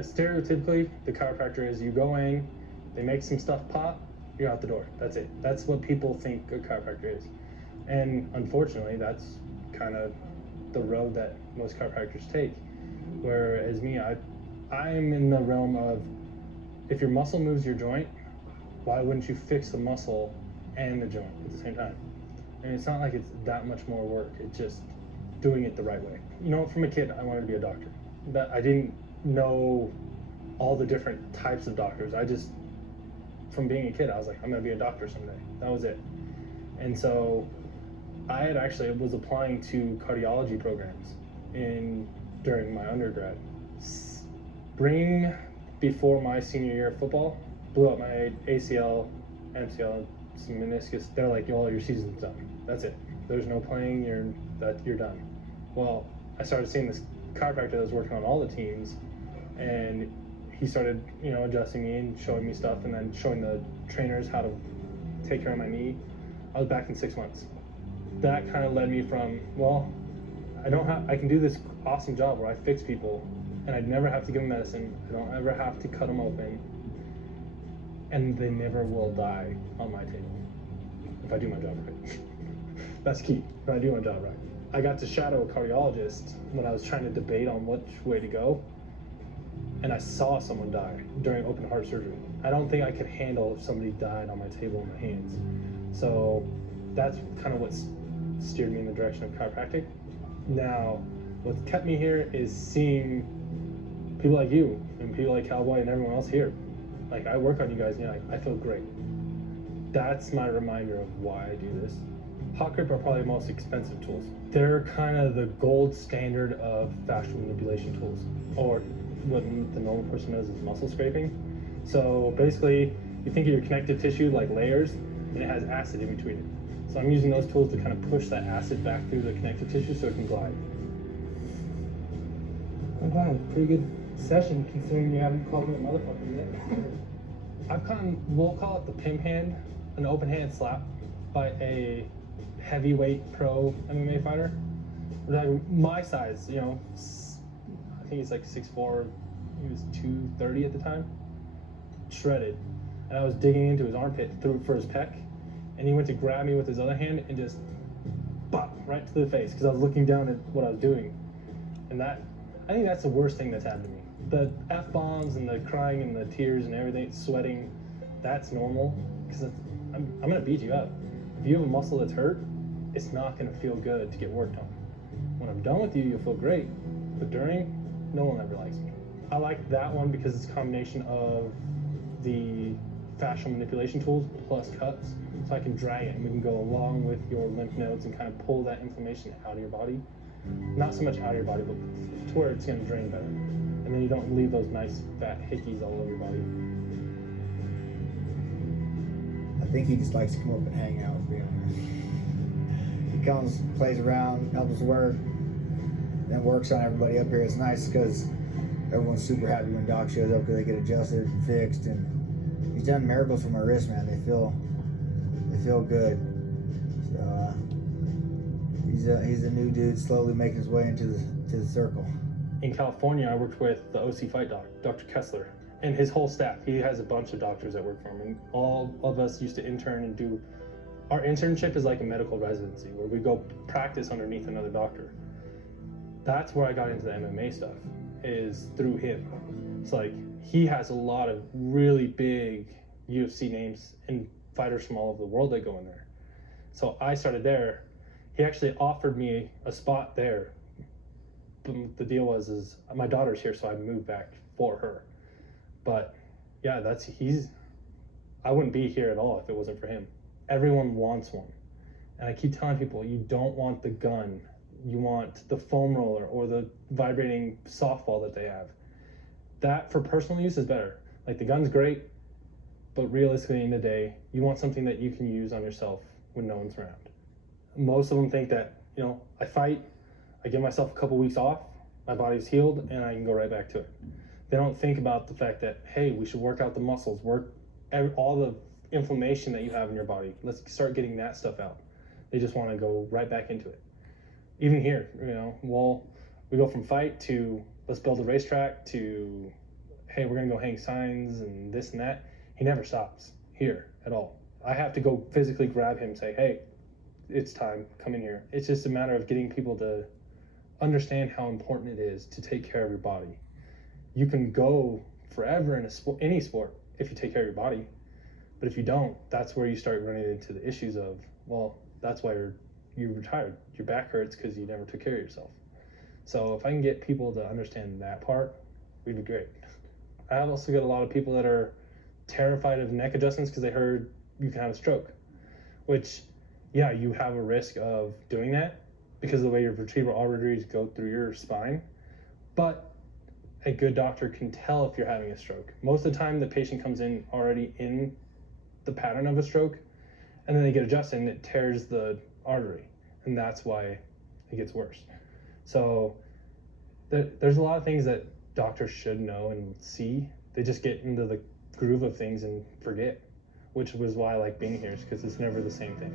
Stereotypically, the chiropractor is you go in, they make some stuff pop, you're out the door. That's it. That's what people think a chiropractor is. And unfortunately, that's kind of the road that most chiropractors take. Whereas me, I'm in the realm of, if your muscle moves your joint, why wouldn't you fix the muscle and the joint at the same time? And it's not like it's that much more work. It's just doing it the right way. You know, from a kid, I wanted to be a doctor. But I didn't know all the different types of doctors. I just, from being a kid, I was like, I'm gonna be a doctor someday. That was it. And so I had actually was applying to cardiology programs during my undergrad. Spring before my senior year of football, blew up my ACL, MCL, some meniscus. They're like, "Yo, your season's done. That's it. There's no playing. You're done." Well, I started seeing this chiropractor that was working on all the teams, and he started, adjusting me and showing me stuff, and then showing the trainers how to take care of my knee. I was back in 6 months. That kind of led me from, well, I can do this awesome job where I fix people, and I'd never have to give them medicine. I don't ever have to cut them open, and they never will die on my table if I do my job right. That's key. If I do my job right. I got to shadow a cardiologist when I was trying to debate on which way to go, and I saw someone die during open heart surgery. I don't think I could handle if somebody died on my table in my hands. So that's kind of what steered me in the direction of chiropractic. Now, what's kept me here is seeing people like you and people like Cowboy and everyone else here. Like, I work on you guys, and I feel great. That's my reminder of why I do this. Hot grip are probably the most expensive tools. They're kind of the gold standard of fascial manipulation tools, or what the normal person knows as muscle scraping. So basically, you think of your connective tissue like layers, and it has acid in between it. So I'm using those tools to kind of push that acid back through the connective tissue so it can glide. I'm glad it was a pretty good session considering you haven't called me a motherfucker yet. We'll call it the PIM hand, an open hand slap by a heavyweight pro MMA fighter. Like my size, I think he's like 6'4", he was 230 at the time, shredded. And I was digging into his armpit for his pec, and he went to grab me with his other hand and just bop right to the face because I was looking down at what I was doing. And I think that's the worst thing that's happened to me. The F-bombs and the crying and the tears and everything, sweating, that's normal because I'm gonna beat you up. If you have a muscle that's hurt, it's not gonna feel good to get worked on. When I'm done with you, you'll feel great, but during, no one ever likes me. I like that one because it's a combination of the fascial manipulation tools plus cuts, so I can drag it and we can go along with your lymph nodes and kind of pull that inflammation out of your body. Not so much out of your body, but to where it's going to drain better. And then you don't leave those nice fat hickeys all over your body. I think he just likes to come up and hang out, to be honest. He comes, plays around, helps us work, then works on everybody up here. It's nice because everyone's super happy when Doc shows up because they get adjusted and fixed. And he's done miracles for my wrist, man. They feel good. So he's a new dude slowly making his way into the circle. In California, I worked with the OC fight doc, Dr. Kessler, and his whole staff. He has a bunch of doctors that work for him, and all of us used to intern and do. Our internship is like a medical residency where we go practice underneath another doctor. That's where I got into the MMA stuff, is through him. It's like he has a lot of really big UFC names and fighters from all over the world that go in there. So I started there. He actually offered me a spot there. But the deal was my daughter's here, so I moved back for her. But yeah, I wouldn't be here at all if it wasn't for him. Everyone wants one. And I keep telling people, you don't want the gun. You want the foam roller or the vibrating softball that they have. That for personal use is better. Like the gun's great, but realistically in the day, you want something that you can use on yourself when no one's around. Most of them think that, I fight, I give myself a couple weeks off, my body's healed, and I can go right back to it. They don't think about the fact that, hey, we should work out the muscles, work all the inflammation that you have in your body. Let's start getting that stuff out. They just want to go right back into it. Even here, we go from fight to let's build a racetrack to hey, we're gonna go hang signs and this and that, he never stops here at all. I have to go physically grab him and say, hey, it's time, come in here. It's just a matter of getting people to understand how important it is to take care of your body. You can go forever in a sport, any sport, if you take care of your body. But if you don't, that's where you start running into the issues of, well, that's why you retired. Your back hurts because you never took care of yourself. So if I can get people to understand that part, we'd be great. I also get a lot of people that are terrified of neck adjustments because they heard you can have a stroke, which, yeah, you have a risk of doing that because of the way your vertebral arteries go through your spine. But a good doctor can tell if you're having a stroke. Most of the time, the patient comes in already in the pattern of a stroke, and then they get adjusted and it tears the artery, and that's why it gets worse. So there's a lot of things that doctors should know and see. They just get into the groove of things and forget, which was why I like being here, is because it's never the same thing.